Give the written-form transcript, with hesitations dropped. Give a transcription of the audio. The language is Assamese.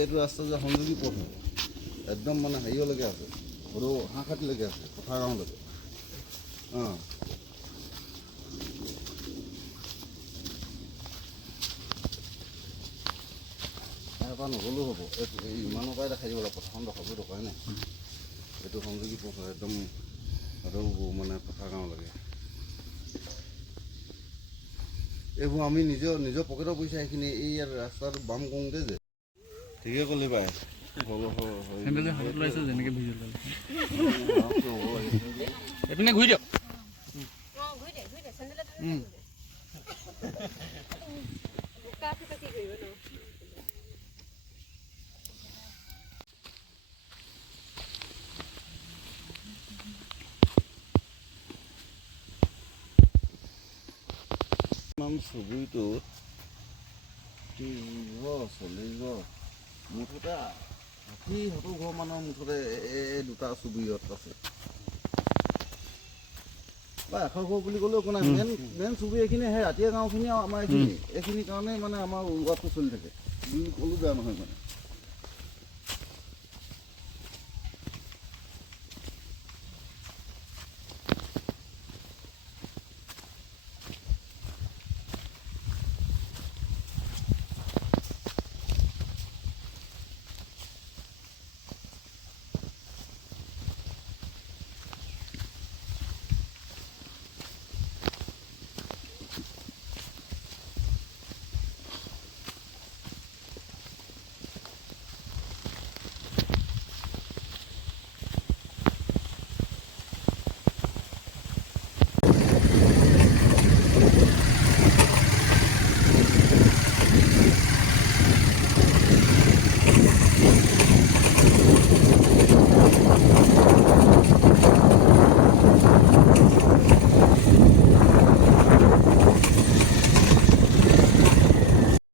এইটো ৰাস্তা যে সংযোগী পথ একদম মানে হেৰিলৈকে আছে, সৰু হাঁহখাতিলৈকে আছে, পথাৰ গাঁৱলৈকে। অঁ তাৰপৰা নগ'লেও হ'ব, এই ইমানৰ পৰাই দেখাই দিব লাগিব, পথাৰখন দেখাবই দৰকাৰ নাই। এইটো সংযোগী পথ একদম আৰু মানে পথাৰ গাঁৱলৈকে। এইবোৰ আমি নিজৰ পকেটৰ পইচা এইখিনি এই ৰাস্তাটো বাম কৰোঁতে যে ঠিকে ক'লি পায় এইপিনে ঘূৰি দিয়ক। চুবুৰীটোত 30 মুঠতে 60-70 ঘৰ মানুহৰ মুঠতে এই দুটা চুবুৰীত আছে বা 100 ঘৰ বুলি ক'লেও একো নাই। মেইন চুবুৰী এইখিনি সেই ৰাতিয়া গাঁওখিনি আৰু আমাৰ এইখিনি কাৰণে মানে আমাৰ উৰুৱাটো চলি থাকে বুলি ক'লেও বেয়া নহয় মানে।